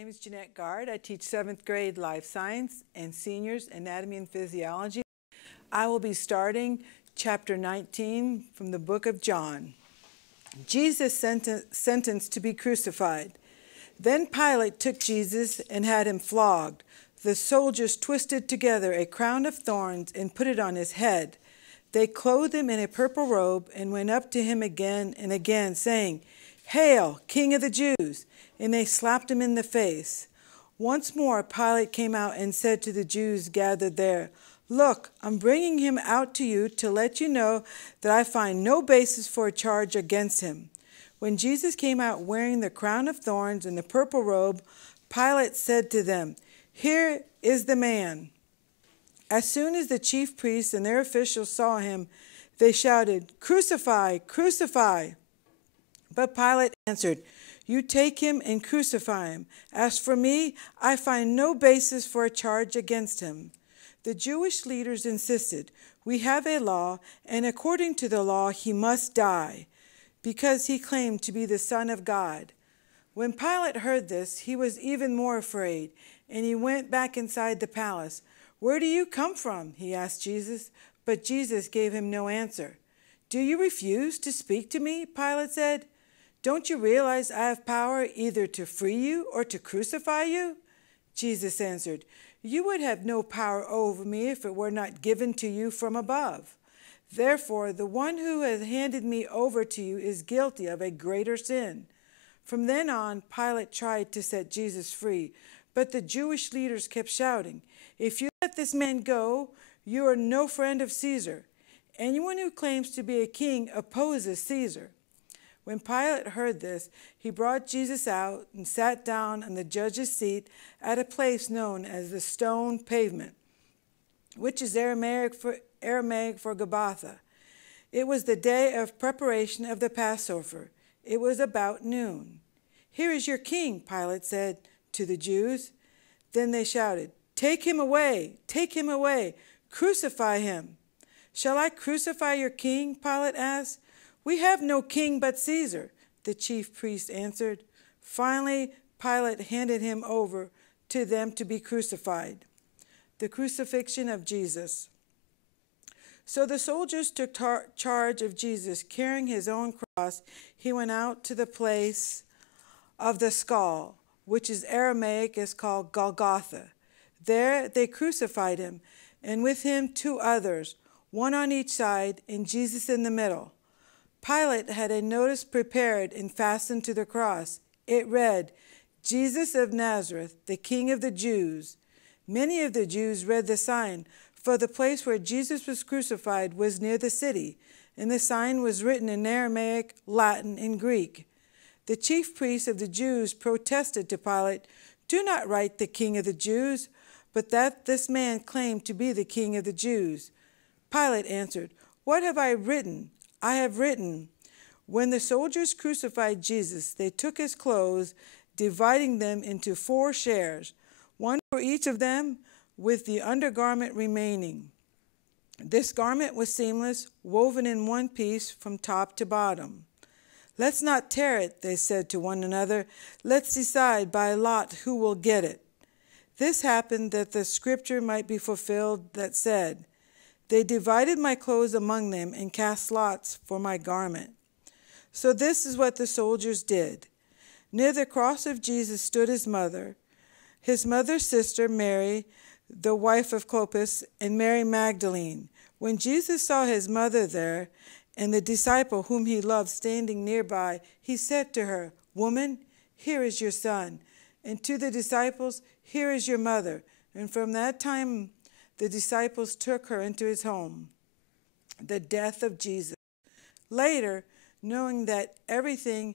name is Jeanette Gard. I teach 7th grade life science and seniors anatomy and physiology. I will be starting chapter 19 from the book of John. Jesus sentenced to be crucified. Then Pilate took Jesus and had him flogged. The soldiers twisted together a crown of thorns and put it on his head. They clothed him in a purple robe and went up to him again and again, saying, "Hail, King of the Jews!" And they slapped him in the face. Once more Pilate came out and said to the Jews gathered there, "Look, I'm bringing him out to you to let you know that I find no basis for a charge against him." When Jesus came out wearing the crown of thorns and the purple robe, Pilate said to them, "Here is the man." As soon as the chief priests and their officials saw him, they shouted, "Crucify, crucify!" But Pilate answered, "You take him and crucify him. As for me, I find no basis for a charge against him." The Jewish leaders insisted, "We have a law, and according to the law he must die, because he claimed to be the Son of God." When Pilate heard this, he was even more afraid, and he went back inside the palace. "Where do you come from?" he asked Jesus, but Jesus gave him no answer. "Do you refuse to speak to me?" Pilate said. "Don't you realize I have power either to free you or to crucify you?" Jesus answered, "You would have no power over me if it were not given to you from above. Therefore, the one who has handed me over to you is guilty of a greater sin." From then on, Pilate tried to set Jesus free, but the Jewish leaders kept shouting, "If you let this man go, you are no friend of Caesar. Anyone who claims to be a king opposes Caesar." When Pilate heard this, he brought Jesus out and sat down on the judge's seat at a place known as the Stone Pavement, which is Aramaic for Gabbatha. It was the day of preparation of the Passover. It was about noon. "Here is your king," Pilate said to the Jews. Then they shouted, take him away, crucify him." "Shall I crucify your king?" Pilate asked. "We have no king but Caesar," the chief priest answered. Finally, Pilate handed him over to them to be crucified. The crucifixion of Jesus. So the soldiers took charge of Jesus. Carrying his own cross, he went out to the place of the skull, which is Aramaic is called Golgotha. There they crucified him, and with him 2 others, one on each side and Jesus in the middle. Pilate had a notice prepared and fastened to the cross. It read, "Jesus of Nazareth, the King of the Jews." Many of the Jews read the sign, for the place where Jesus was crucified was near the city, and the sign was written in Aramaic, Latin, and Greek. The chief priests of the Jews protested to Pilate, "Do not write the King of the Jews, but that this man claimed to be the King of the Jews." Pilate answered, "What have I written? I have written." When the soldiers crucified Jesus, they took his clothes, dividing them into 4 shares, one for each of them, with the undergarment remaining. This garment was seamless, woven in one piece from top to bottom. "Let's not tear it," they said to one another. "Let's decide by lot who will get it." This happened that the scripture might be fulfilled that said, "They divided my clothes among them and cast lots for my garment." So this is what the soldiers did. Near the cross of Jesus stood his mother's sister, Mary, the wife of Clopas, and Mary Magdalene. When Jesus saw his mother there and the disciple whom he loved standing nearby, he said to her, "Woman, here is your son." And to the disciples, "Here is your mother." And from that time, the disciples took her into his home. The death of Jesus. Later, knowing that everything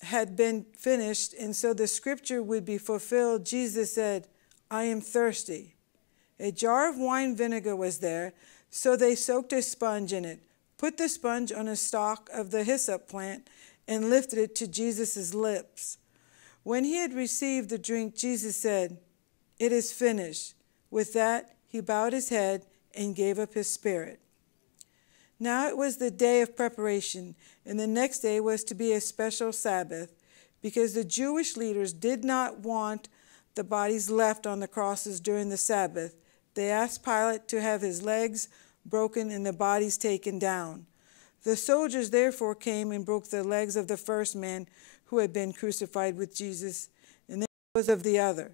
had been finished, and so the scripture would be fulfilled, Jesus said, "I am thirsty." A jar of wine vinegar was there, so they soaked a sponge in it, put the sponge on a stalk of the hyssop plant, and lifted it to Jesus' lips. When he had received the drink, Jesus said, "It is finished." With that, he bowed his head and gave up his spirit. Now it was the day of preparation, and the next day was to be a special Sabbath. because the Jewish leaders did not want the bodies left on the crosses during the Sabbath. They asked Pilate to have his legs broken and the bodies taken down. The soldiers therefore came and broke the legs of the first man who had been crucified with Jesus, and those of the other.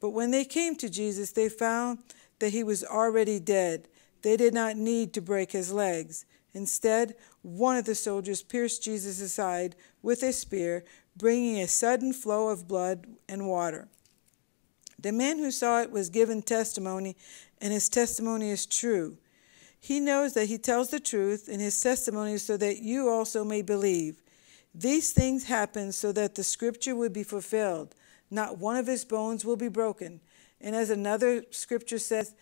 But when they came to Jesus, they found that he was already dead. They did not need to break his legs. Instead, one of the soldiers pierced Jesus' side with a spear, bringing a sudden flow of blood and water. The man who saw it was given testimony, and his testimony is true. He knows that he tells the truth, and his testimony is so that you also may believe. These things happened so that the scripture would be fulfilled. Not one of his bones will be broken. And as another scripture says,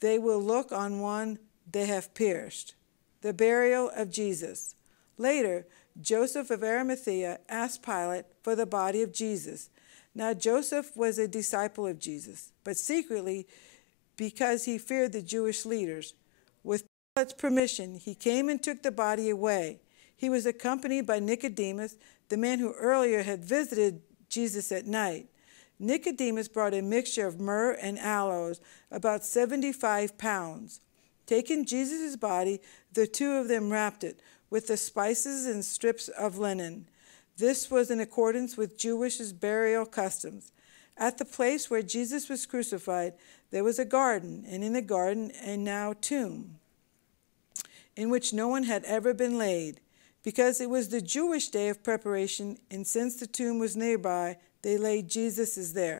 they will look on one they have pierced. The burial of Jesus. Later, Joseph of Arimathea asked Pilate for the body of Jesus. Now Joseph was a disciple of Jesus, but secretly because he feared the Jewish leaders. With Pilate's permission, he came and took the body away. He was accompanied by Nicodemus, the man who earlier had visited Jesus at night. Nicodemus brought a mixture of myrrh and aloes, about 75 pounds. Taking Jesus' body, the two of them wrapped it with the spices and strips of linen. This was in accordance with Jewish burial customs. At the place where Jesus was crucified, there was a garden, and in the garden a now tomb, in which no one had ever been laid, because it was the Jewish day of preparation, and since the tomb was nearby, they laid Jesus there.